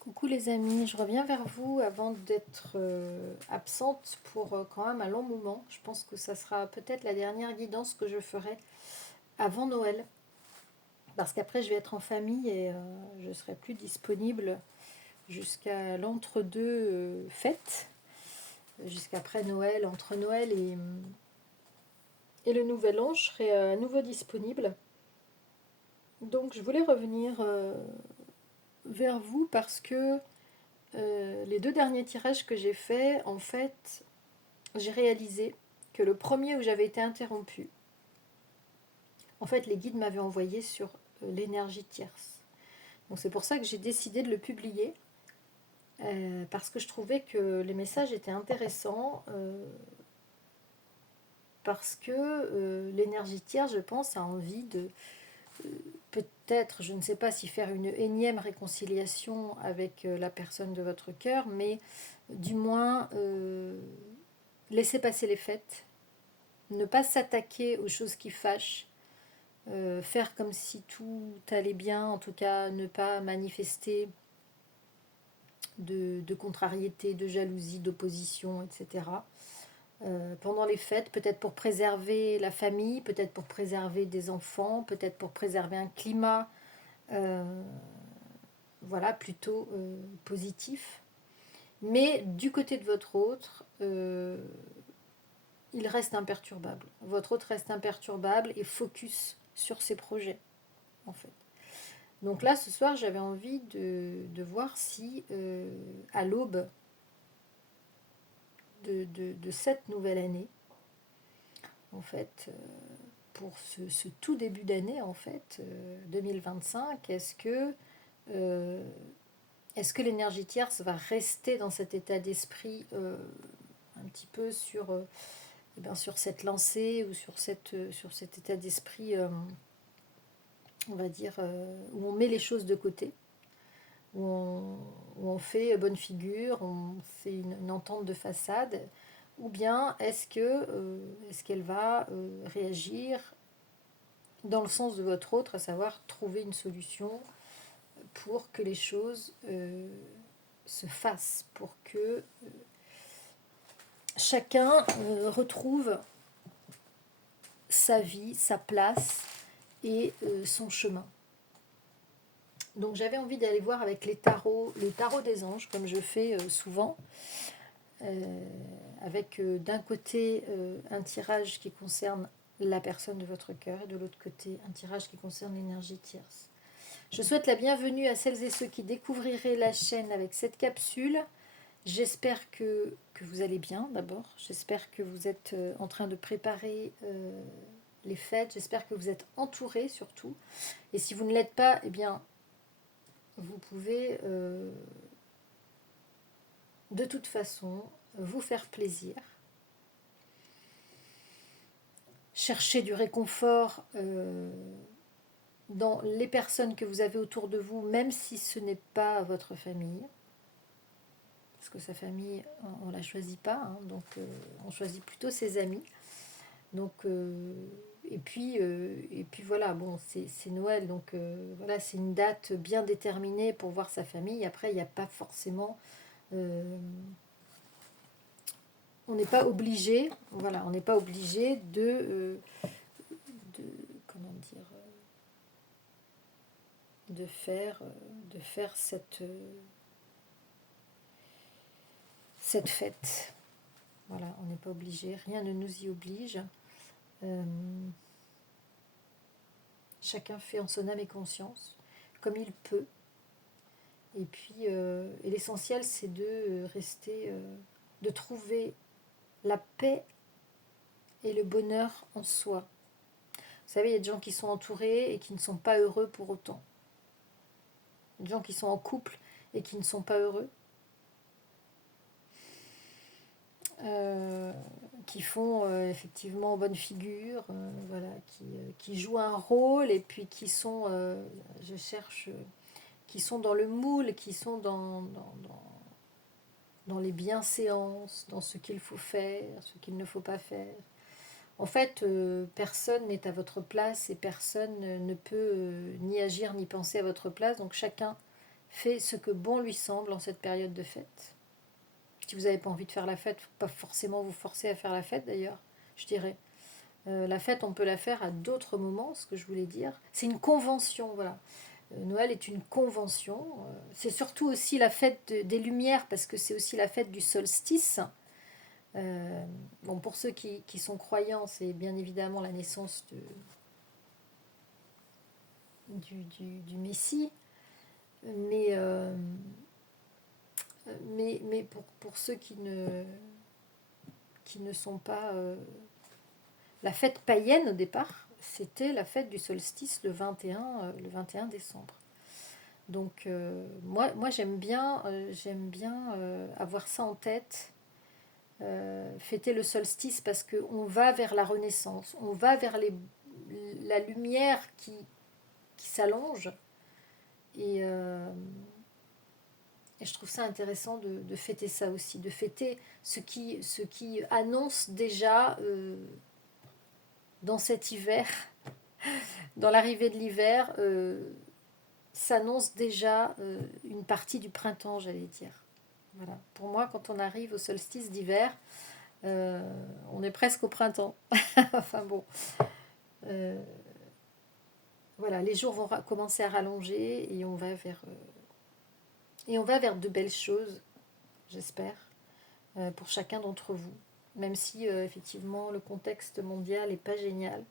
Coucou les amis, je reviens vers vous avant d'être absente pour quand même un long moment. Je pense que ça sera peut-être la dernière guidance que je ferai avant Noël. Parce qu'après je vais être en famille et je serai plus disponible jusqu'à l'entre-deux fêtes. Jusqu'après Noël, entre Noël et le Nouvel An, je serai à nouveau disponible. Donc je voulais revenir vers vous parce que les deux derniers tirages que j'ai faits, en fait, j'ai réalisé que le premier où j'avais été interrompue, en fait, les guides m'avaient envoyé sur l'énergie tierce. Donc c'est pour ça que j'ai décidé de le publier, parce que je trouvais que les messages étaient intéressants, parce que l'énergie tierce, je pense, a envie de, peut-être, je ne sais pas si faire une énième réconciliation avec la personne de votre cœur, mais du moins laisser passer les fêtes, ne pas s'attaquer aux choses qui fâchent, faire comme si tout allait bien, en tout cas ne pas manifester de contrariété, de jalousie, d'opposition, etc. Pendant les fêtes, peut-être pour préserver la famille, peut-être pour préserver des enfants, peut-être pour préserver un climat euh, voilà, plutôt positif. Mais du côté de votre autre, il reste imperturbable. Votre autre reste imperturbable et focus sur ses projets, en fait. Donc là, ce soir, j'avais envie de voir si, à l'aube de cette nouvelle année, en fait, pour ce tout début d'année, en fait, 2025, euh, est-ce que l'énergie tierce va rester dans cet état d'esprit un petit peu eh bien, sur cette lancée ou sur cet état d'esprit, on va dire, où on met les choses de côté, où on fait bonne figure, on fait une entente de façade, ou bien est-ce qu'elle va réagir dans le sens de votre autre, à savoir trouver une solution pour que les choses se fassent, pour que chacun retrouve sa vie, sa place et son chemin. Donc j'avais envie d'aller voir avec les tarots des anges, comme je fais souvent, euh, avec d'un côté un tirage qui concerne la personne de votre cœur et de l'autre côté un tirage qui concerne l'énergie tierce. Je souhaite la bienvenue à celles et ceux qui découvriraient la chaîne avec cette capsule. J'espère que vous allez bien d'abord. J'espère que vous êtes en train de préparer les fêtes. J'espère que vous êtes entourés surtout. Et si vous ne l'êtes pas, eh bien, vous pouvez de toute façon vous faire plaisir. Chercher du réconfort dans les personnes que vous avez autour de vous, même si ce n'est pas votre famille. Parce que sa famille, on ne la choisit pas, hein, donc on choisit plutôt ses amis. Donc, et puis voilà, bon, c'est Noël, donc voilà, c'est une date bien déterminée pour voir sa famille. Après, il n'y a pas forcément, on n'est pas obligé, voilà, on n'est pas obligé de comment dire, de faire cette fête. Voilà, on n'est pas obligé, rien ne nous y oblige. Euh, Chacun fait en son âme et conscience, comme il peut. Et puis, et l'essentiel, c'est de rester, de trouver la paix et le bonheur en soi. Vous savez, il y a des gens qui sont entourés et qui ne sont pas heureux pour autant. Des gens qui sont en couple et qui ne sont pas heureux. Euh, qui font effectivement bonne figure, voilà, qui jouent un rôle et puis qui sont, je cherche, qui sont dans le moule, qui sont dans les bienséances, dans ce qu'il faut faire, ce qu'il ne faut pas faire. En fait, personne n'est à votre place et personne ne peut ni agir ni penser à votre place. Donc chacun fait ce que bon lui semble en cette période de fête. Si vous n'avez pas envie de faire la fête, il ne faut pas forcément vous forcer à faire la fête d'ailleurs, je dirais. La fête, on peut la faire à d'autres moments, ce que je voulais dire. C'est une convention, voilà. Noël est une convention. C'est surtout aussi la fête des Lumières, parce que c'est aussi la fête du solstice. Bon, pour ceux qui sont croyants, c'est bien évidemment la naissance du Messie. Mais, mais pour ceux qui ne sont pas... la fête païenne, au départ, c'était la fête du solstice le 21 décembre. Donc, moi j'aime bien avoir ça en tête, fêter le solstice, parce qu'on va vers la renaissance, on va vers la lumière qui s'allonge. Et je trouve ça intéressant de fêter ça aussi, de fêter ce qui annonce déjà dans cet hiver, dans l'arrivée de l'hiver, s'annonce déjà une partie du printemps, j'allais dire. Voilà. Pour moi, quand on arrive au solstice d'hiver, on est presque au printemps. Enfin bon, voilà, les jours vont commencer à rallonger et on va vers de belles choses, j'espère, pour chacun d'entre vous. Même si effectivement le contexte mondial n'est pas génial.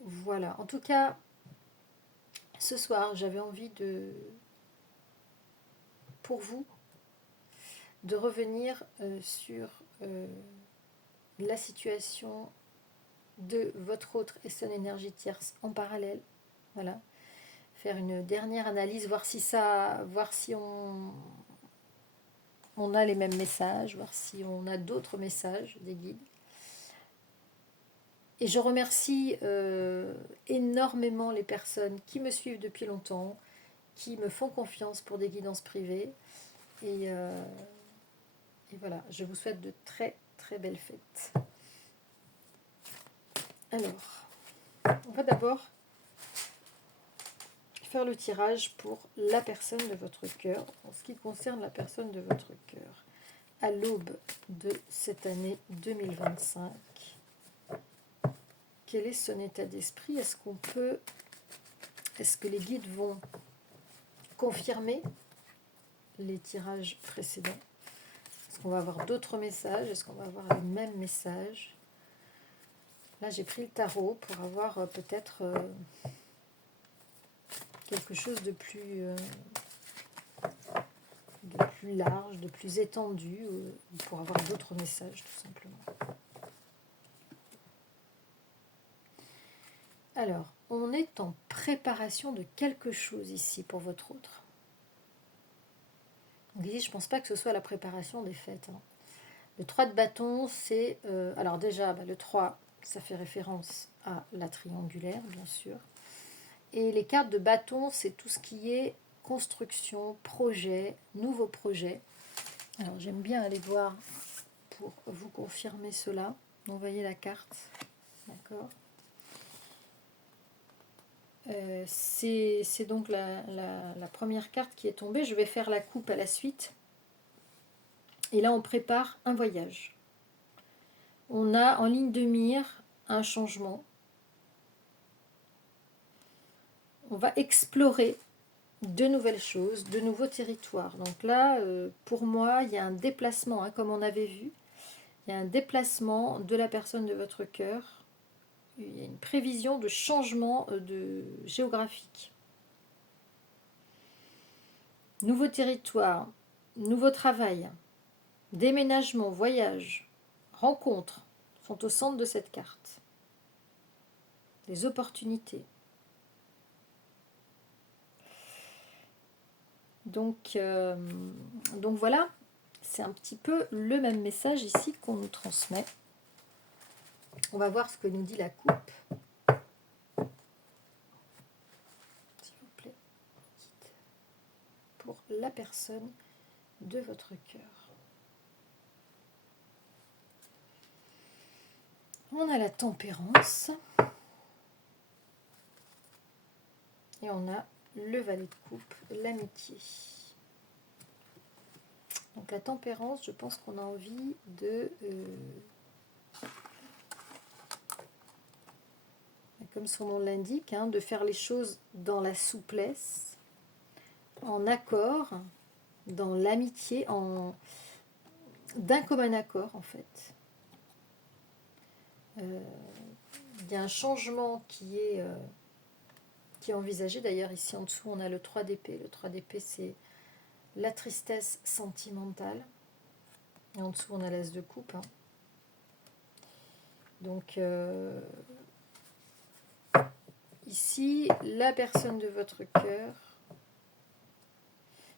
Voilà. En tout cas, ce soir, j'avais envie pour vous, de revenir sur la situation de votre autre et son énergie tierce en parallèle. Voilà. Faire une dernière analyse, voir si on a les mêmes messages, voir si on a d'autres messages des guides. Et je remercie énormément les personnes qui me suivent depuis longtemps, qui me font confiance pour des guidances privées. Et voilà, je vous souhaite de très très belles fêtes. Alors, on va d'abord faire le tirage pour la personne de votre cœur, en ce qui concerne la personne de votre cœur, à l'aube de cette année 2025. Quel est son état d'esprit? Est-ce que les guides vont confirmer les tirages précédents? Est-ce qu'on va avoir d'autres messages? Est-ce qu'on va avoir les mêmes messages? Là, j'ai pris le tarot pour avoir peut-être quelque chose de plus large, de plus étendu, pour avoir d'autres messages, tout simplement. Alors, on est en préparation de quelque chose ici pour votre autre. Donc ici, je ne pense pas que ce soit la préparation des fêtes. Le 3 de bâton, c'est... alors déjà, le 3, ça fait référence à la triangulaire, bien sûr. Et les cartes de bâton, c'est tout ce qui est construction, projet, nouveau projet. Alors, j'aime bien aller voir pour vous confirmer cela. Envoyez la carte. D'accord. C'est donc la première carte qui est tombée. Je vais faire la coupe à la suite. Et là, on prépare un voyage. On a en ligne de mire un changement. On va explorer de nouvelles choses, de nouveaux territoires. Donc là, pour moi, il y a un déplacement, comme on avait vu. Il y a un déplacement de la personne de votre cœur. Il y a une prévision de changement géographique. Nouveau territoire, nouveau travail, déménagement, voyage, rencontres sont au centre de cette carte. Les opportunités. Donc voilà, c'est un petit peu le même message ici qu'on nous transmet. On va voir ce que nous dit la coupe. S'il vous plaît, pour la personne de votre cœur. On a la tempérance. Et on a le valet de coupe, l'amitié. Donc la tempérance, je pense qu'on a envie de... comme son nom l'indique, hein, de faire les choses dans la souplesse, en accord, dans l'amitié, d'un commun accord en fait. Il y a un changement qui est envisagé. D'ailleurs, ici en dessous, on a le 3 d'épée. Le 3 d'épée, c'est la tristesse sentimentale. Et en dessous, on a l'as de coupe. Hein. Donc, ici, la personne de votre cœur,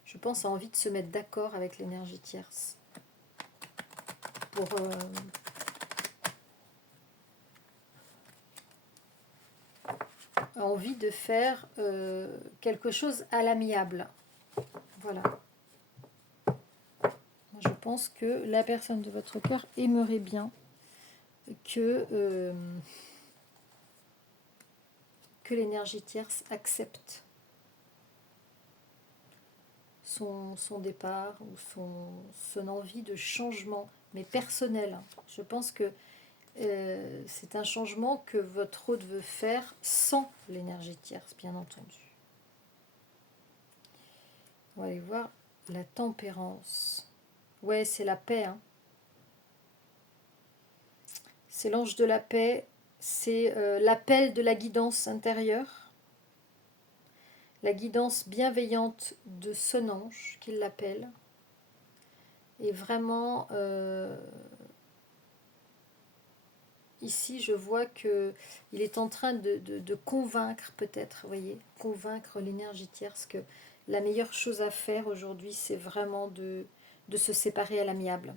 je pense, a envie de se mettre d'accord avec l'énergie tierce. Pour... a envie de faire quelque chose à l'amiable. Voilà. Je pense que la personne de votre cœur aimerait bien que l'énergie tierce accepte son départ ou son envie de changement, mais personnel. Je pense que c'est un changement que votre hôte veut faire sans l'énergie tierce, bien entendu. On va aller voir la tempérance. Ouais, c'est la paix. Hein. C'est l'ange de la paix. C'est l'appel de la guidance intérieure. La guidance bienveillante de son ange, qu'il l'appelle. Et vraiment, ici, je vois qu'il est en train de convaincre, peut-être, vous voyez, convaincre l'énergie tierce que la meilleure chose à faire aujourd'hui, c'est vraiment de se séparer à l'amiable.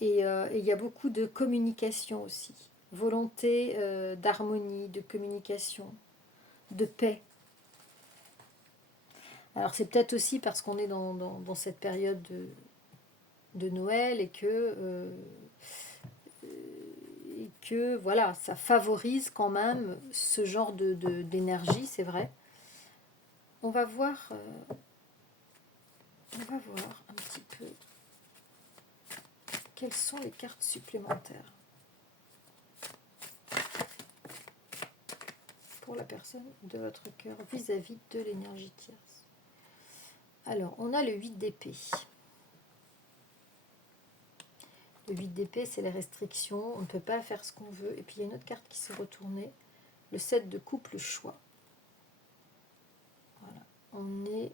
Et il y a beaucoup de communication aussi. Volonté d'harmonie, de communication, de paix. Alors c'est peut-être aussi parce qu'on est dans cette période de Noël et que voilà, ça favorise quand même ce genre d'énergie, c'est vrai. On va voir un petit peu quelles sont les cartes supplémentaires pour la personne de votre cœur vis-à-vis de l'énergie tierce. Alors, on a le 8 d'épée. Le 8 d'épée, c'est les restrictions. On ne peut pas faire ce qu'on veut. Et puis, il y a une autre carte qui s'est retournée. Le 7 de coupe, le choix. Voilà. On est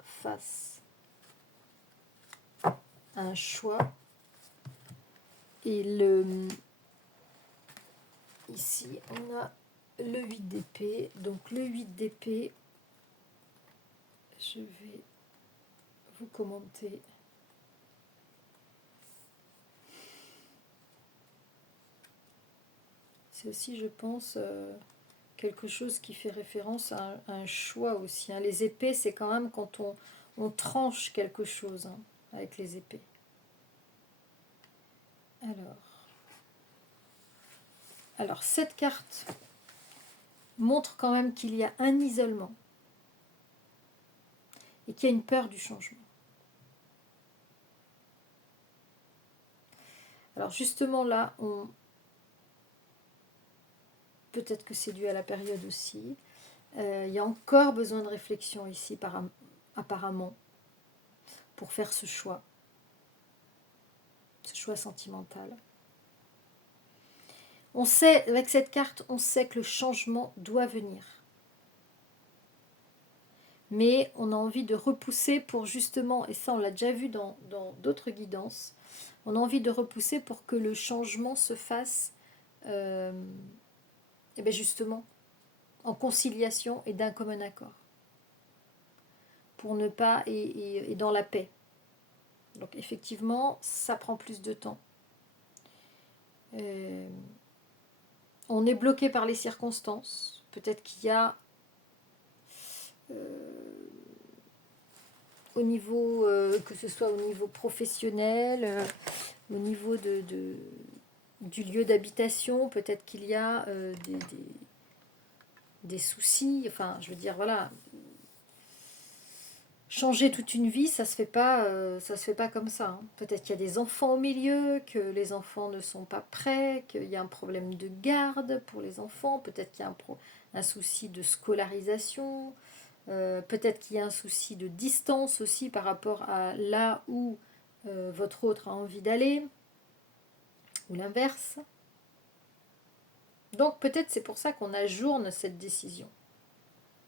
face à un choix. Et ici, on a le 8 d'épée. Donc, le 8 d'épée, je vais vous commenter. C'est aussi, je pense, quelque chose qui fait référence à un choix aussi. Hein. Les épées, c'est quand même quand on tranche quelque chose hein, avec les épées. Alors, cette carte montre quand même qu'il y a un isolement et qu'il y a une peur du changement. Alors justement là, peut-être que c'est dû à la période aussi, il y a encore besoin de réflexion ici apparemment pour faire ce choix sentimental. On sait, avec cette carte, on sait que le changement doit venir. Mais on a envie de repousser pour justement, et ça on l'a déjà vu dans d'autres guidances, on a envie de repousser pour que le changement se fasse et bien justement en conciliation et d'un commun accord. Pour ne pas, et dans la paix. Donc effectivement, ça prend plus de temps. On est bloqué par les circonstances. Peut-être qu'il y a au niveau, que ce soit au niveau professionnel, au niveau du lieu d'habitation, peut-être qu'il y a des soucis, enfin, je veux dire, voilà, changer toute une vie, ça se fait pas comme ça, hein. Peut-être qu'il y a des enfants au milieu, que les enfants ne sont pas prêts, qu'il y a un problème de garde pour les enfants, peut-être qu'il y a un souci de scolarisation, peut-être qu'il y a un souci de distance aussi par rapport à là où votre autre a envie d'aller, ou l'inverse. Donc peut-être c'est pour ça qu'on ajourne cette décision.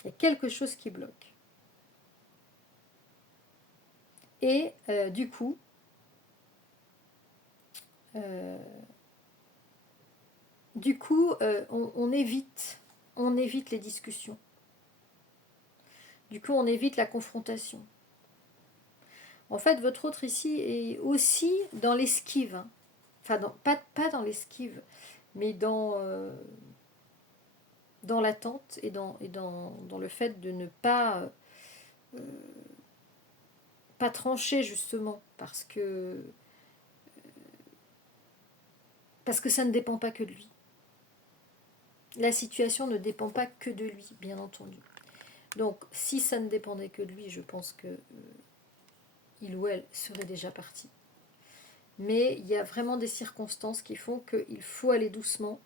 Il y a quelque chose qui bloque. Et du coup, euh, on évite les discussions. Du coup, on évite la confrontation. En fait, votre autre ici est aussi dans l'esquive, hein. Enfin, pas dans l'esquive, mais dans l'attente et dans le fait de ne euh, pas trancher, justement, parce que ça ne dépend pas que de lui. La situation ne dépend pas que de lui, bien entendu. Donc, si ça ne dépendait que de lui, je pense que il ou elle serait déjà parti. Mais il y a vraiment des circonstances qui font qu'il faut aller doucement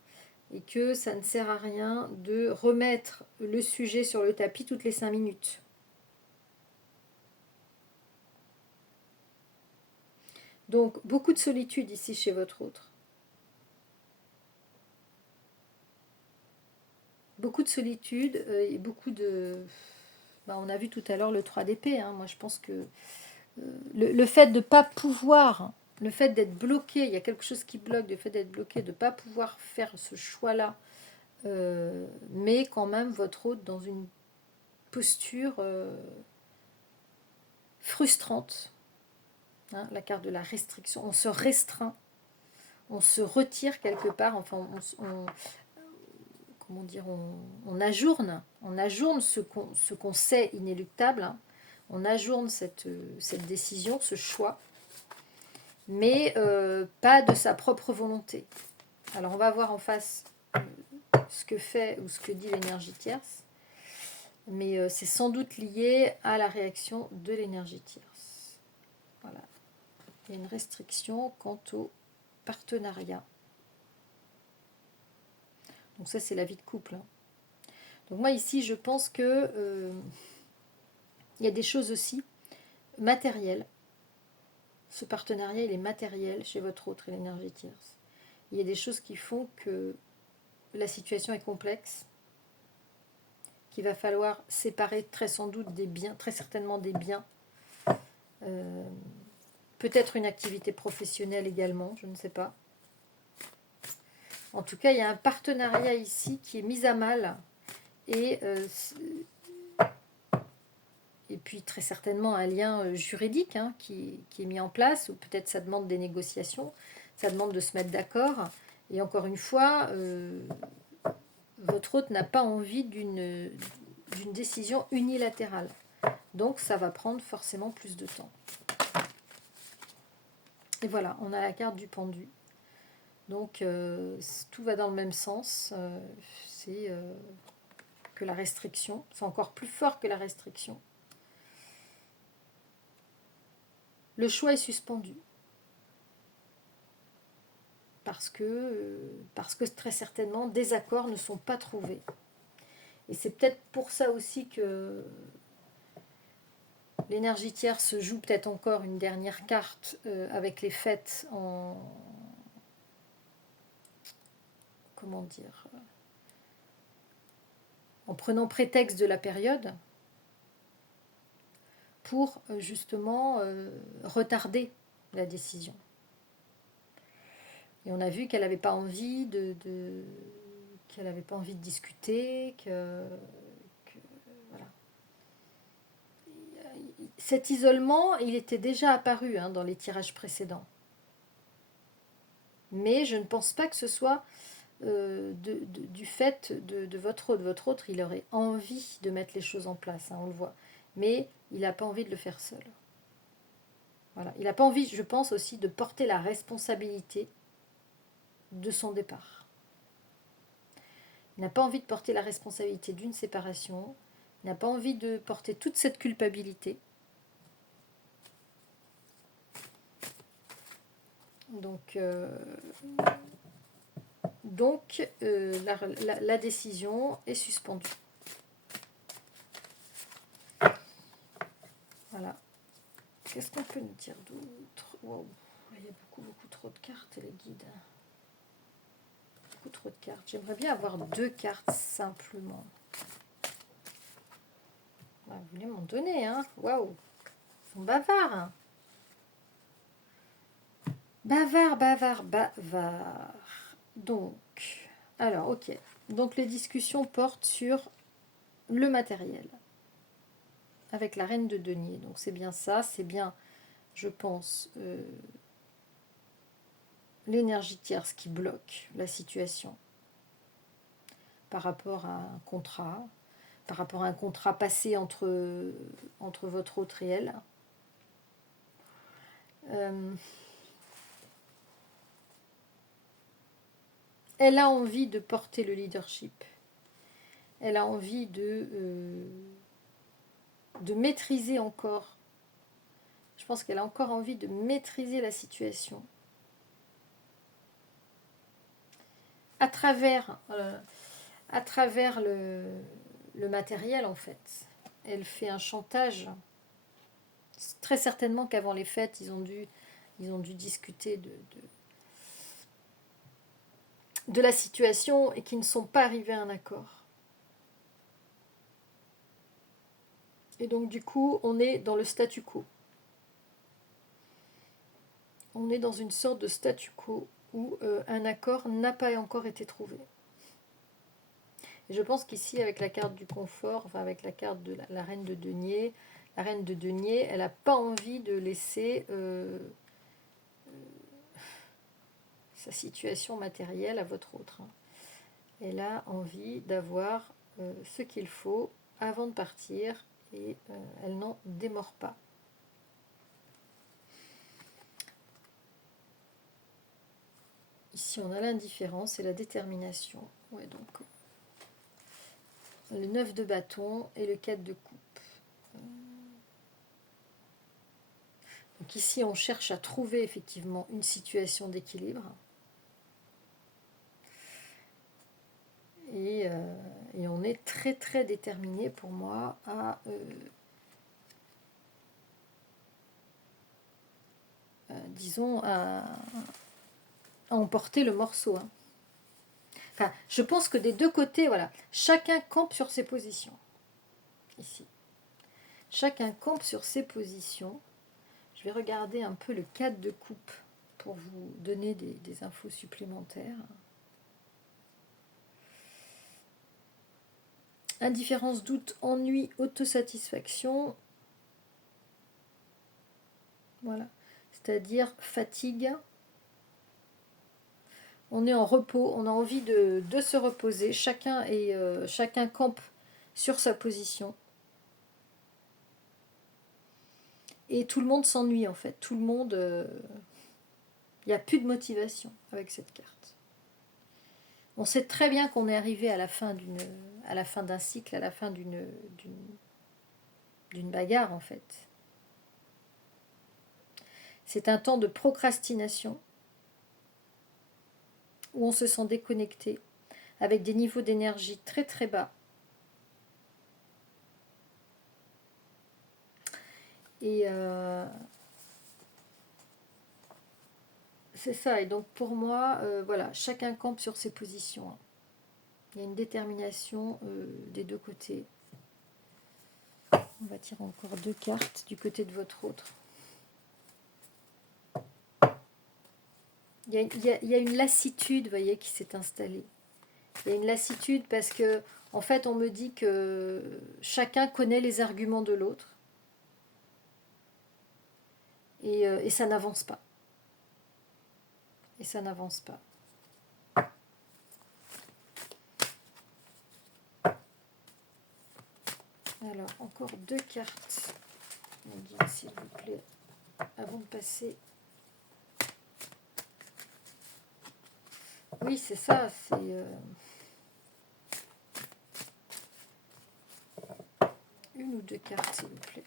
et que ça ne sert à rien de remettre le sujet sur le tapis toutes les 5 minutes. Donc, beaucoup de solitude ici chez votre autre. Beaucoup de solitude et beaucoup de... on a vu tout à l'heure le 3 d'épée, hein. Moi, je pense que le fait de ne pas pouvoir, le fait d'être bloqué, il y a quelque chose qui bloque, le fait d'être bloqué, de ne pas pouvoir faire ce choix-là, met quand même votre hôte dans une posture frustrante. Hein, la carte de la restriction, on se restreint, on se retire quelque part, enfin comment dire, on ajourne ce qu'on sait inéluctable, hein. On ajourne cette décision, ce choix, mais pas de sa propre volonté. Alors on va voir en face ce que fait ou ce que dit l'énergie tierce, mais c'est sans doute lié à la réaction de l'énergie tierce. Voilà. Il y a une restriction quant au partenariat. Donc ça, c'est la vie de couple, hein. Donc moi, ici, je pense que il y a des choses aussi matérielles. Ce partenariat, il est matériel chez votre autre et l'énergie tierce. Il y a des choses qui font que la situation est complexe, qu'il va falloir séparer très sans doute des biens, très certainement des biens. Peut-être une activité professionnelle également, je ne sais pas. En tout cas, il y a un partenariat ici qui est mis à mal et puis très certainement un lien juridique, hein, qui est mis en place, ou peut-être ça demande des négociations, ça demande de se mettre d'accord. Et encore une fois, votre hôte n'a pas envie d'une décision unilatérale. Donc ça va prendre forcément plus de temps. Et voilà, on a la carte du pendu. Donc tout va dans le même sens. C'est que la restriction. C'est encore plus fort que la restriction. Le choix est suspendu. Parce que très certainement des accords ne sont pas trouvés. Et c'est peut-être pour ça aussi que l'énergie tierce joue peut-être encore une dernière carte avec les fêtes comment dire, en prenant prétexte de la période pour justement retarder la décision. Et on a vu qu'elle n'avait pas envie qu'elle n'avait pas envie de discuter, voilà. Cet isolement, il était déjà apparu, hein, dans les tirages précédents. Mais je ne pense pas que ce soit du fait de votre autre. Votre autre, il aurait envie de mettre les choses en place, hein, on le voit. Mais il n'a pas envie de le faire seul. Voilà. Il n'a pas envie, je pense aussi, de porter la responsabilité de son départ. Il n'a pas envie de porter la responsabilité d'une séparation. Il n'a pas envie de porter toute cette culpabilité. Donc la décision est suspendue. Voilà. Qu'est-ce qu'on peut nous dire d'autre? Wow. Il y a beaucoup trop de cartes, les guides. Beaucoup trop de cartes. J'aimerais bien avoir 2 cartes simplement. Vous voulez m'en donner, hein? Waouh! Ils sont bavards, hein? Bavard. Donc, alors, ok. Donc, les discussions portent sur le matériel. Avec la reine de denier. Donc, c'est bien ça. C'est bien, je pense, l'énergie tierce qui bloque la situation. Par rapport à un contrat. Par rapport à un contrat passé entre votre autre et elle. Elle a envie de porter le leadership. Elle a envie de maîtriser encore. Je pense qu'elle a encore envie de maîtriser la situation. À travers le matériel, en fait. Elle fait un chantage. Très certainement qu'avant les fêtes, ils ont dû discuter de la situation et qu'ils ne sont pas arrivés à un accord. Et donc, du coup, on est dans le statu quo. On est dans une sorte de statu quo où un accord n'a pas encore été trouvé. Et je pense qu'ici, avec la carte du confort, enfin avec la carte de la reine de denier, elle n'a pas envie de laisser sa situation matérielle à votre autre. Elle a envie d'avoir ce qu'il faut avant de partir et elle n'en démord pas. Ici, on a l'indifférence et la détermination. Ouais, donc le 9 de bâton et le 4 de coupe. Donc ici, on cherche à trouver effectivement une situation d'équilibre. Et on est très très déterminé pour moi à disons à emporter le morceau. Hein. Enfin, je pense que des deux côtés, voilà, chacun campe sur ses positions. Ici. Chacun campe sur ses positions. Je vais regarder un peu le 4 de coupe pour vous donner des infos supplémentaires. Indifférence, doute, ennui, autosatisfaction. Voilà. C'est-à-dire fatigue. On est en repos, on a envie de se reposer. Chacun campe sur sa position. Et tout le monde s'ennuie en fait. Tout le monde... il n'y a plus de motivation avec cette carte. On sait très bien qu'on est arrivé à la fin d'un cycle, à la fin d'une bagarre en fait. C'est un temps de procrastination où on se sent déconnecté, avec des niveaux d'énergie très très bas. Et c'est ça. Et donc pour moi, voilà, chacun campe sur ses positions. Il y a une détermination des deux côtés. On va tirer encore 2 cartes du côté de votre autre. Il y a une lassitude, vous voyez, qui s'est installée. Il y a une lassitude parce que, en fait, on me dit que chacun connaît les arguments de l'autre. Et ça n'avance pas. Et ça n'avance pas. Alors, encore 2 cartes. S'il vous plaît, avant de passer Oui, c'est ça. C'est une ou deux cartes, s'il vous plaît.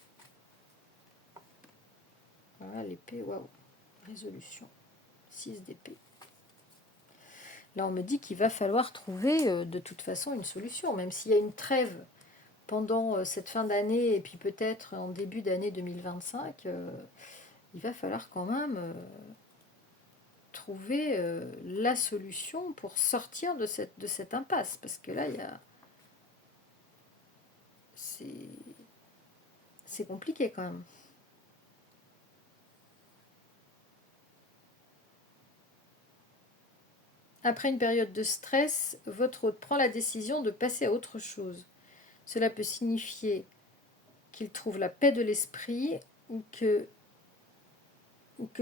Voilà, l'épée, waouh. Résolution. 6 d'épée. Là, on me dit qu'il va falloir trouver de toute façon une solution, même s'il y a une trêve pendant cette fin d'année et puis peut-être en début d'année 2025, il va falloir quand même trouver la solution pour sortir de cette impasse. Parce que là, c'est compliqué quand même. Après une période de stress, votre hôte prend la décision de passer à autre chose. Cela peut signifier qu'il trouve la paix de l'esprit ou que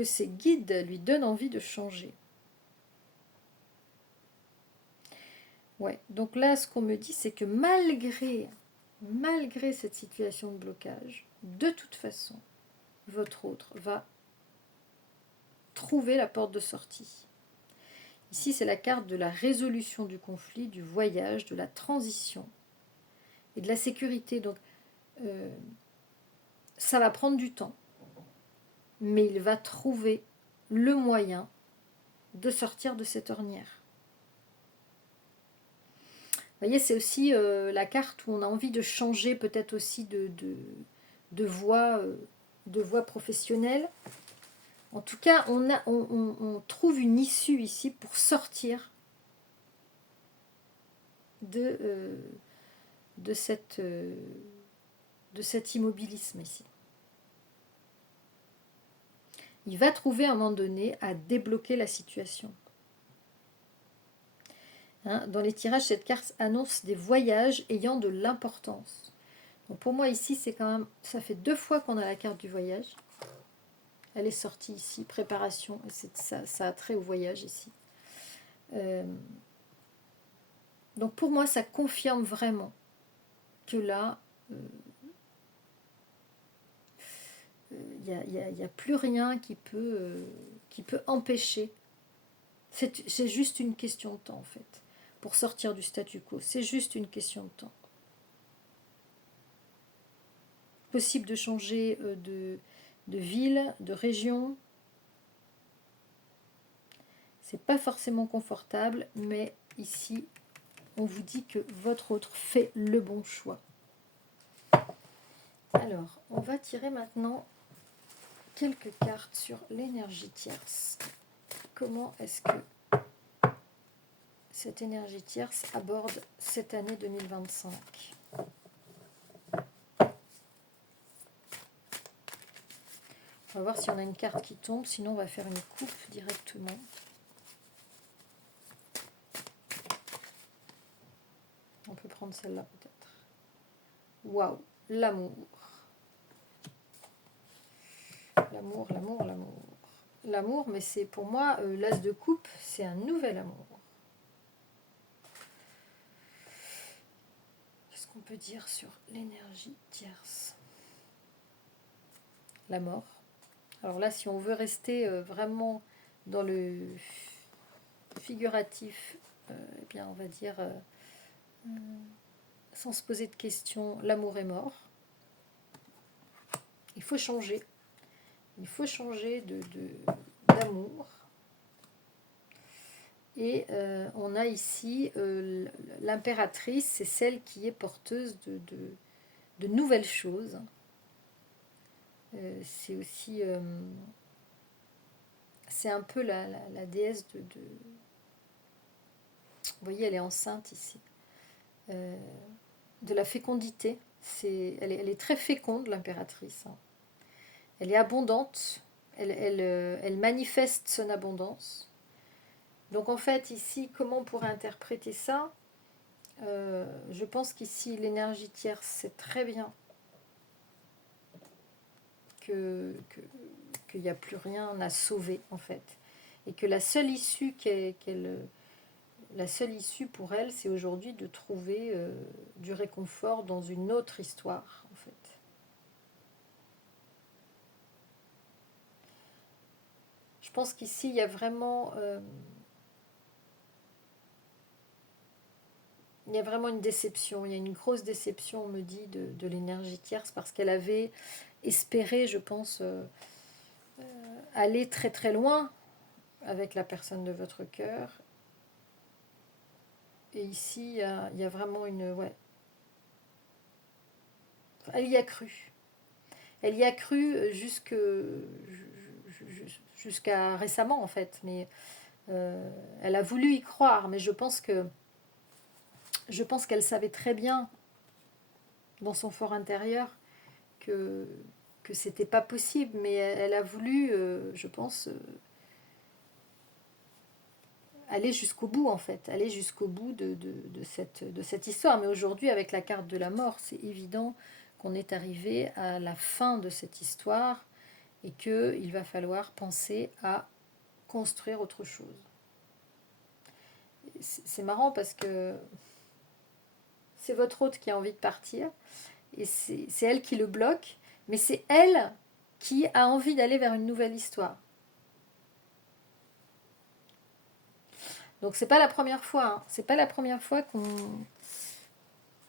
ses guides lui donnent envie de changer. Ouais, donc là, ce qu'on me dit, c'est que malgré cette situation de blocage, de toute façon, votre autre va trouver la porte de sortie. Ici, c'est la carte de la résolution du conflit, du voyage, de la transition et de la sécurité. Donc, ça va prendre du temps, mais il va trouver le moyen de sortir de cette ornière. Vous voyez, c'est aussi la carte où on a envie de changer peut-être aussi de voie professionnelle. En tout cas, on trouve une issue ici pour sortir de cet immobilisme ici. Il va trouver à un moment donné à débloquer la situation. Dans les tirages, cette carte annonce des voyages ayant de l'importance. Donc pour moi ici, c'est quand même, ça fait 2 fois qu'on a la carte du voyage. Elle est sortie ici, préparation, et ça a trait au voyage ici. Donc pour moi, ça confirme vraiment que là, il n'y a plus rien qui peut empêcher. C'est juste une question de temps en fait. Pour sortir du statu quo, c'est juste une question de temps. Possible de changer de ville, de région. C'est pas forcément confortable, mais ici, on vous dit que votre autre fait le bon choix. Alors, on va tirer maintenant quelques cartes sur l'énergie tierce. Comment est-ce que cette énergie tierce aborde cette année 2025 ? On va voir si on a une carte qui tombe, sinon on va faire une coupe directement. On peut prendre celle-là peut-être. Waouh, l'amour. L'amour, l'amour, l'amour. L'amour, mais c'est pour moi, l'as de coupe, c'est un nouvel amour. Qu'est-ce qu'on peut dire sur l'énergie tierce ? La mort. Alors là, si on veut rester vraiment dans le figuratif, eh bien, on va dire, sans se poser de questions, l'amour est mort. Il faut changer. Il faut changer d'amour. Et on a ici l'impératrice, c'est celle qui est porteuse de nouvelles choses. C'est aussi... c'est un peu la déesse de... Vous voyez, elle est enceinte ici. De la fécondité. Elle est très féconde, l'impératrice. Elle est abondante. Elle manifeste son abondance. Donc en fait, ici, comment on pourrait interpréter ça ? Je pense qu'ici, l'énergie tierce, c'est très bien qu'il n'y a plus rien à sauver, en fait. Et que la seule issue la seule issue pour elle, c'est aujourd'hui de trouver du réconfort dans une autre histoire, en fait. Je pense qu'ici, il y a vraiment Il y a vraiment une déception, il y a une grosse déception, on me dit, de l'énergie tierce, parce qu'elle avait espéré, je pense, aller très très loin avec la personne de votre cœur. Et ici, il y a vraiment une... Ouais. Elle y a cru. Elle y a cru jusqu'à récemment, en fait. Mais elle a voulu y croire, mais je pense qu'elle savait très bien, dans son fort intérieur, que c'était pas possible. Mais elle a voulu, je pense, aller jusqu'au bout, en fait. Aller jusqu'au bout de cette histoire. Mais aujourd'hui, avec la carte de la mort, c'est évident qu'on est arrivé à la fin de cette histoire et qu'il va falloir penser à construire autre chose. C'est marrant parce que c'est votre hôte qui a envie de partir et c'est elle qui le bloque, mais c'est elle qui a envie d'aller vers une nouvelle histoire. Donc c'est pas la première fois, hein. C'est pas la première fois qu'on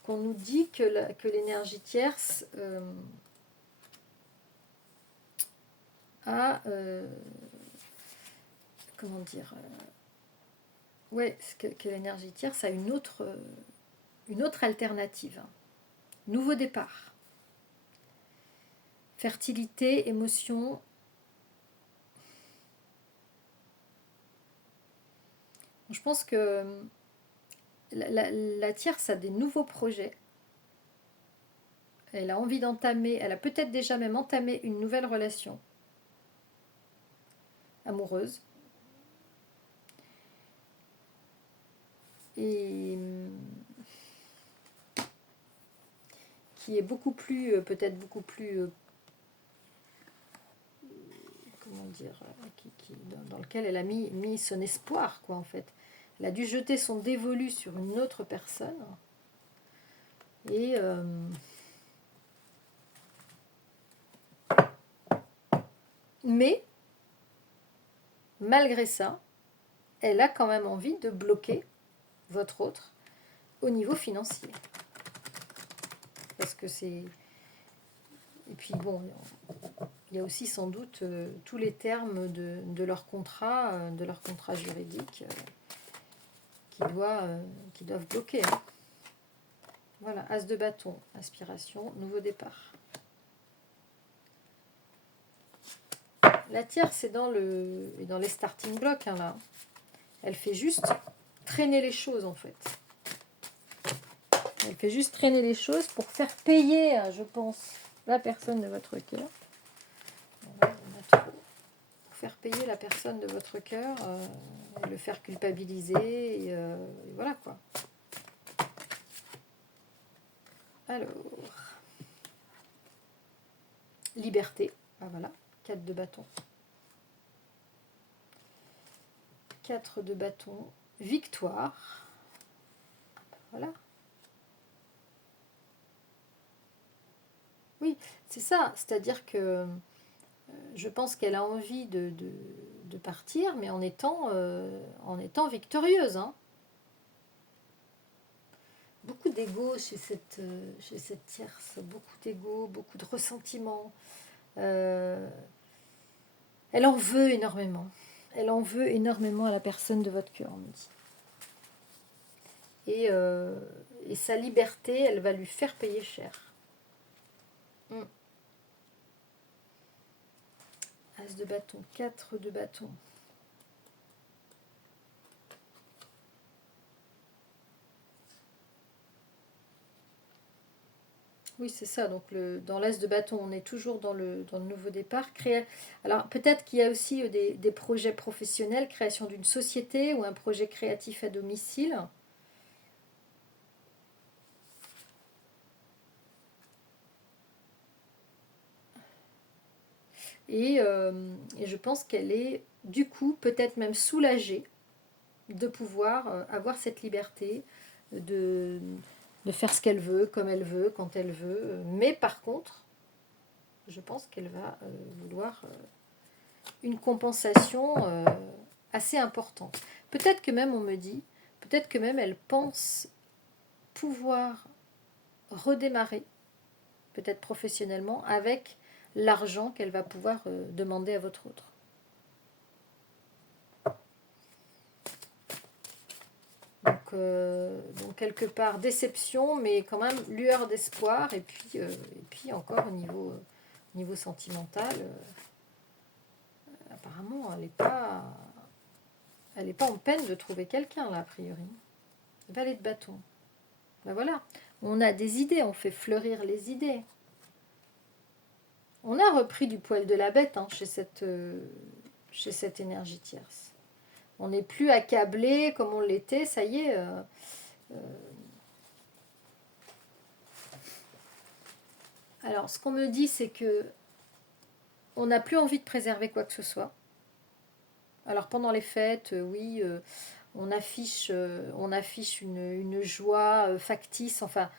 nous dit que l'énergie tierce a comment dire ouais, que l'énergie tierce a une autre alternative. Nouveau départ. Fertilité, émotion. Je pense que la tierce a des nouveaux projets. Elle a envie d'entamer, elle a peut-être déjà même entamé une nouvelle relation amoureuse. Et qui est beaucoup plus, peut-être beaucoup plus, comment dire, dans lequel elle a mis son espoir, quoi, en fait. Elle a dû jeter son dévolu sur une autre personne. Et mais malgré ça, elle a quand même envie de bloquer votre autre au niveau financier. Parce que c'est... Et puis bon, il y a aussi sans doute tous les termes de leur contrat juridique qui doivent bloquer. Hein. Voilà, as de bâton, inspiration, nouveau départ. La tierce est dans les starting blocks, hein, là. Elle fait juste traîner les choses, en fait. Elle fait juste traîner les choses pour faire payer, je pense, la personne de votre cœur. Pour faire payer la personne de votre cœur, et le faire culpabiliser, et voilà, quoi. Alors, liberté, ah voilà, 4 de bâton. 4 de bâton, victoire, voilà. Oui, c'est ça, c'est-à-dire que je pense qu'elle a envie de partir, mais en étant victorieuse. Hein. Beaucoup d'ego chez cette tierce, beaucoup d'ego, beaucoup de ressentiment. Elle en veut énormément. Elle en veut énormément à la personne de votre cœur, on me dit. Et sa liberté, elle va lui faire payer cher. As de bâton, 4 de bâton. Oui, c'est ça. Donc, dans l'as de bâton, on est toujours dans le nouveau départ. Alors, peut-être qu'il y a aussi des projets professionnels, création d'une société ou un projet créatif à domicile. Et je pense qu'elle est, du coup, peut-être même soulagée de pouvoir avoir cette liberté de faire ce qu'elle veut, comme elle veut, quand elle veut. Mais par contre, je pense qu'elle va vouloir une compensation assez importante. Peut-être que même, on me dit, peut-être que même elle pense pouvoir redémarrer, peut-être professionnellement, avec l'argent qu'elle va pouvoir demander à votre autre. Donc quelque part déception, mais quand même lueur d'espoir. Et puis encore au niveau sentimental, apparemment elle n'est pas en peine de trouver quelqu'un là a priori. Valet de bâton. Ben voilà, on a des idées, on fait fleurir les idées. On a repris du poil de la bête chez cette énergie tierce. On n'est plus accablé comme on l'était, ça y est. Alors, ce qu'on me dit, c'est que on n'a plus envie de préserver quoi que ce soit. Alors, pendant les fêtes, oui, on affiche une joie factice, enfin,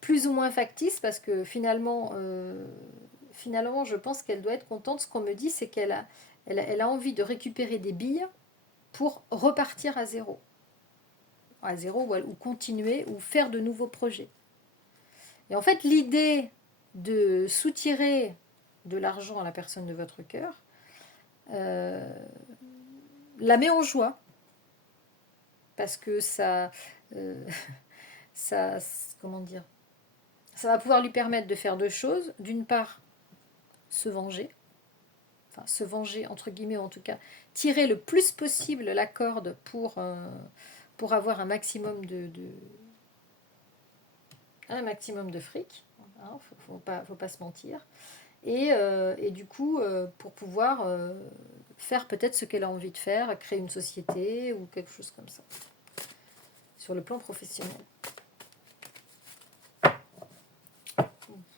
plus ou moins factice, parce que finalement, je pense qu'elle doit être contente. Ce qu'on me dit, c'est qu'elle a envie de récupérer des billes pour repartir à zéro. À zéro, ou continuer, ou faire de nouveaux projets. Et en fait, l'idée de soutirer de l'argent à la personne de votre cœur la met en joie. Parce que comment dire, ça va pouvoir lui permettre de faire deux choses. D'une part, se venger. Enfin, se venger, entre guillemets, en tout cas, tirer le plus possible la corde pour avoir un maximum de fric. Faut pas se mentir. Et du coup, pour pouvoir faire peut-être ce qu'elle a envie de faire, créer une société ou quelque chose comme ça, sur le plan professionnel.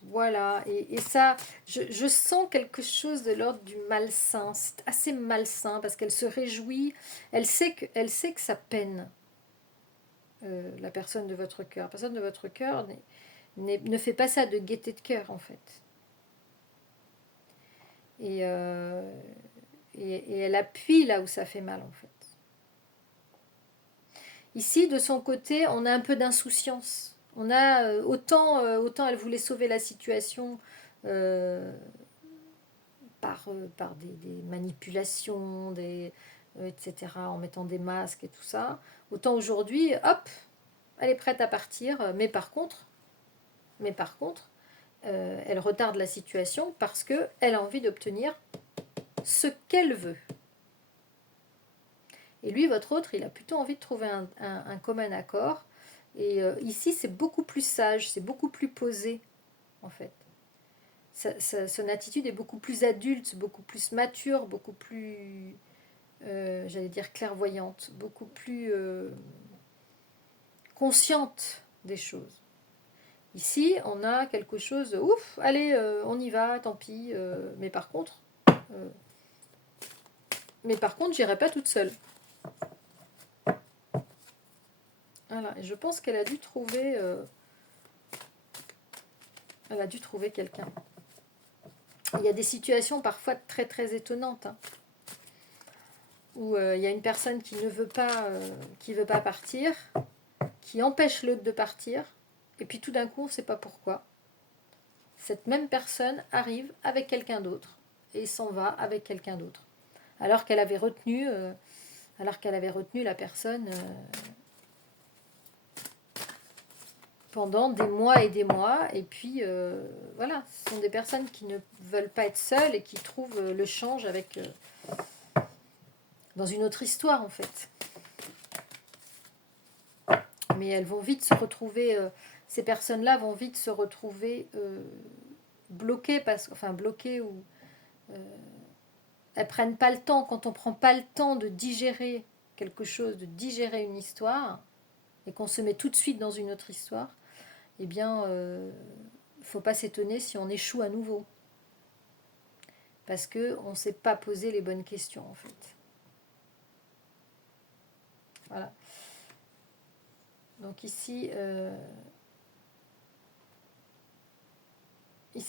Voilà, et ça, je sens quelque chose de l'ordre du malsain. C'est assez malsain parce qu'elle se réjouit, elle sait que ça peine la personne de votre cœur. La personne de votre cœur ne fait pas ça de gaieté de cœur en fait. Et elle appuie là où ça fait mal en fait. Ici, de son côté, on a un peu d'insouciance. On a autant elle voulait sauver la situation par des manipulations, etc., en mettant des masques et tout ça. Autant aujourd'hui, hop, elle est prête à partir, mais par contre, elle retarde la situation parce qu'elle a envie d'obtenir ce qu'elle veut. Et lui, votre autre, il a plutôt envie de trouver un commun accord. Et ici, c'est beaucoup plus sage, c'est beaucoup plus posé, en fait. Son attitude est beaucoup plus adulte, beaucoup plus mature, beaucoup plus, j'allais dire, clairvoyante, beaucoup plus consciente des choses. Ici, on a quelque chose de ouf, allez, on y va, tant pis. Mais par contre, j'irai pas toute seule. Voilà, et je pense qu'elle a dû trouver, quelqu'un. Il y a des situations parfois très très étonnantes où il y a une personne qui ne veut pas, partir, qui empêche l'autre de partir, et puis tout d'un coup, on ne sait pas pourquoi. Cette même personne arrive avec quelqu'un d'autre et s'en va avec quelqu'un d'autre, alors qu'elle avait retenu, la personne pendant des mois et des mois. Et puis voilà, ce sont des personnes qui ne veulent pas être seules et qui trouvent le change dans une autre histoire en fait. Mais elles vont vite se retrouver, ces personnes-là vont vite se retrouver bloquées, ou elles prennent pas le temps. Quand on prend pas le temps de digérer quelque chose, de digérer une histoire, et qu'on se met tout de suite dans une autre histoire, eh bien, faut pas s'étonner si on échoue à nouveau. Parce qu'on ne s'est pas posé les bonnes questions, en fait. Voilà. Donc ici,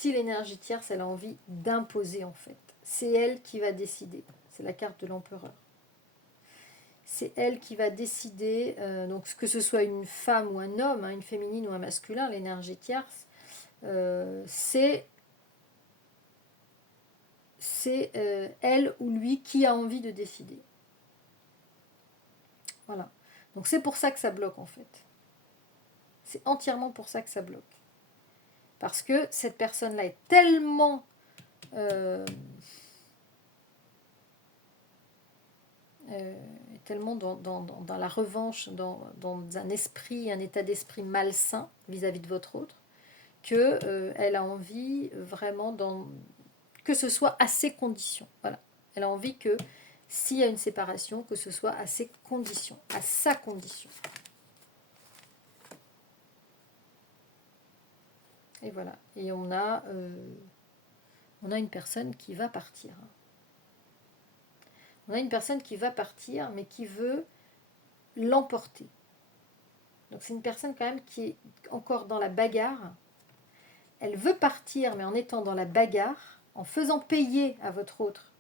l'énergie tierce, elle a envie d'imposer, en fait. C'est elle qui va décider. C'est la carte de l'empereur. c'est elle qui va décider, donc que ce soit une femme ou un homme, hein, une féminine ou un masculin, l'énergie tierce, c'est elle ou lui qui a envie de décider. Voilà. Donc c'est pour ça que ça bloque en fait. C'est entièrement pour ça que ça bloque. Parce que cette personne-là est tellement dans la revanche, dans un esprit, un état d'esprit malsain vis-à-vis de votre autre, qu'elle a envie vraiment que ce soit à ses conditions. Voilà. Elle a envie que s'il y a une séparation, que ce soit à ses conditions, à sa condition. Et voilà. Et on a une personne qui va partir. On a une personne qui va partir, mais qui veut l'emporter. Donc c'est une personne quand même qui est encore dans la bagarre. Elle veut partir, mais en étant dans la bagarre, en faisant payer à votre autre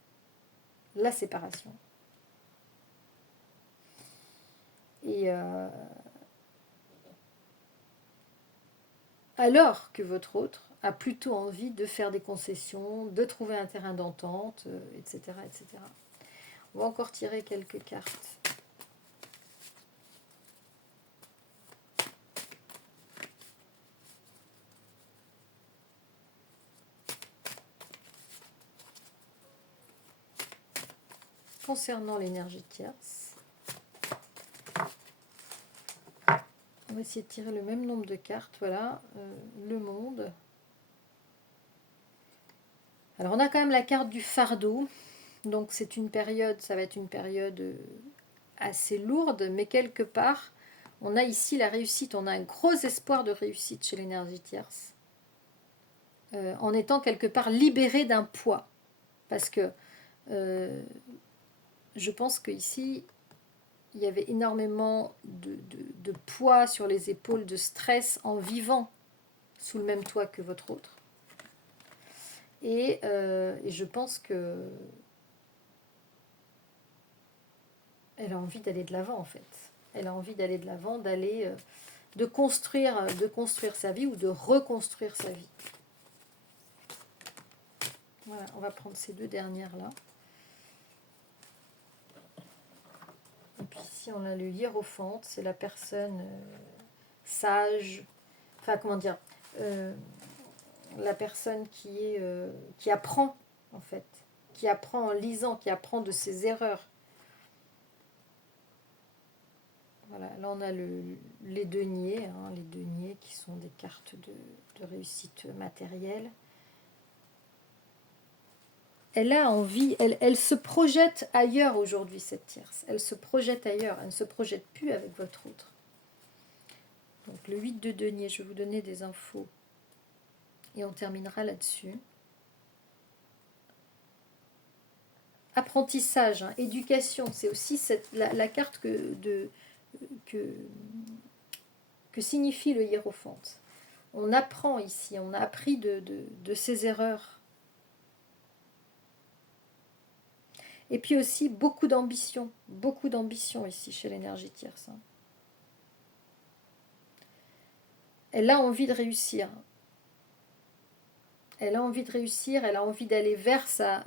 la séparation. Et alors que votre autre a plutôt envie de faire des concessions, de trouver un terrain d'entente, etc., etc. On va encore tirer quelques cartes. Concernant l'énergie tierce, on va essayer de tirer le même nombre de cartes. Voilà, le monde. Alors on a quand même la carte du fardeau. Donc c'est une période, ça va être une période assez lourde, mais quelque part, on a ici la réussite. On a un gros espoir de réussite chez l'énergie tierce. En étant quelque part libéré d'un poids. Parce que je pense qu'ici, il y avait énormément de poids sur les épaules, de stress en vivant sous le même toit que votre autre. Et je pense que elle a envie d'aller de l'avant en fait. Elle a envie d'aller de l'avant, de construire sa vie ou de reconstruire sa vie. Voilà, on va prendre ces deux dernières là. Et puis ici on a le hiérophante, c'est la personne sage, enfin comment dire, la personne qui apprend en fait, qui apprend en lisant, qui apprend de ses erreurs. Voilà, là on a les deniers, hein, les deniers qui sont des cartes de réussite matérielle. Elle a envie, elle se projette ailleurs aujourd'hui, cette tierce. Elle se projette ailleurs, elle ne se projette plus avec votre autre. Donc le 8 de denier, je vais vous donner des infos. Et on terminera là-dessus. Apprentissage, hein, éducation, c'est aussi la carte que signifie le hiérophante. On apprend ici, on a appris de ses erreurs. Et puis aussi beaucoup d'ambition ici chez l'énergie tierce. Elle a envie de réussir. Elle a envie de réussir, elle a envie d'aller vers sa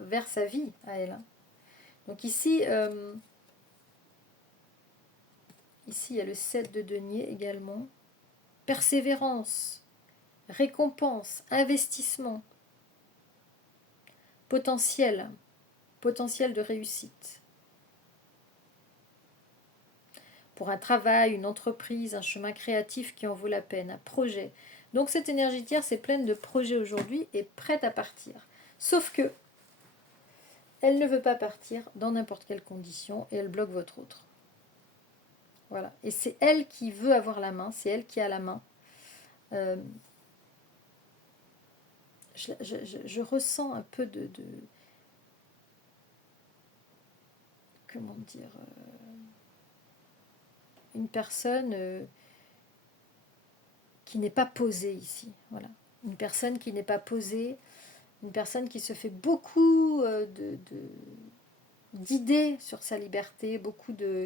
vie à elle. Donc ici, ici il y a le 7 de denier également. Persévérance, récompense, investissement, potentiel de réussite. Pour un travail, une entreprise, un chemin créatif qui en vaut la peine, un projet. Donc cette énergie tierce est pleine de projets aujourd'hui et prête à partir. Sauf que elle ne veut pas partir dans n'importe quelle condition et elle bloque votre autre. Voilà. Et c'est elle qui veut avoir la main, c'est elle qui a la main. Je ressens un peu de comment dire, une personne qui n'est pas posée ici. Voilà. Une personne qui n'est pas posée, une personne qui se fait beaucoup d'idées sur sa liberté,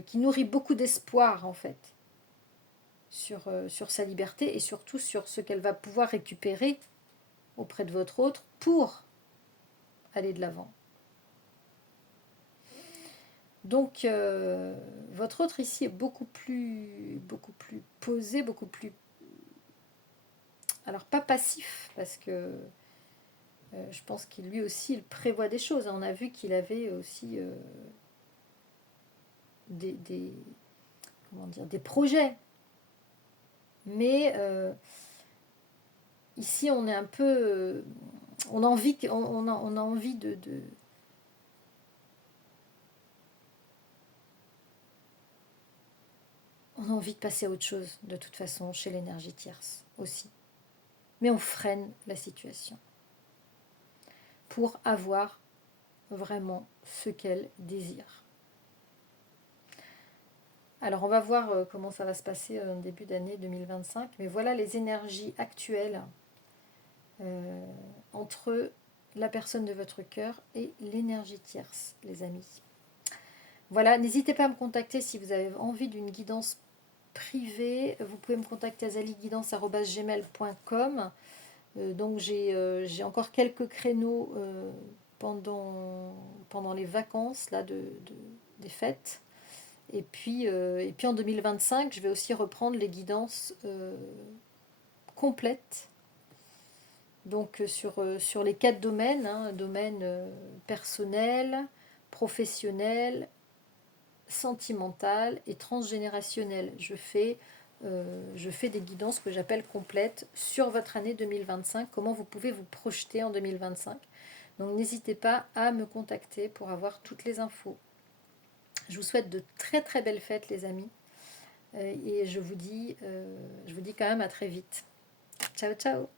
qui nourrit beaucoup d'espoir en fait sur sa liberté et surtout sur ce qu'elle va pouvoir récupérer auprès de votre autre pour aller de l'avant. Donc votre autre ici est beaucoup plus posé, beaucoup plus... Alors pas passif, parce que je pense qu'il lui aussi il prévoit des choses. On a vu qu'il avait aussi comment dire, des projets. Mais ici on est un peu... on a envie, on a envie on a envie de passer à autre chose, de toute façon, chez l'énergie tierce aussi. Mais on freine la situation pour avoir vraiment ce qu'elle désire. Alors on va voir comment ça va se passer en début d'année 2025, mais voilà les énergies actuelles entre la personne de votre cœur et l'énergie tierce, les amis. Voilà, n'hésitez pas à me contacter si vous avez envie d'une guidance privée. Vous pouvez me contacter à zaliguidance@gmail.com. Donc j'ai encore quelques créneaux pendant les vacances là, des fêtes. Et puis en 2025, je vais aussi reprendre les guidances complètes. Donc sur les 4 domaines, domaine personnel, professionnel, sentimental et transgénérationnel. Je fais des guidances que j'appelle complètes sur votre année 2025, comment vous pouvez vous projeter en 2025. Donc n'hésitez pas à me contacter pour avoir toutes les infos. Je vous souhaite de très très belles fêtes les amis et je vous dis quand même à très vite. Ciao ciao.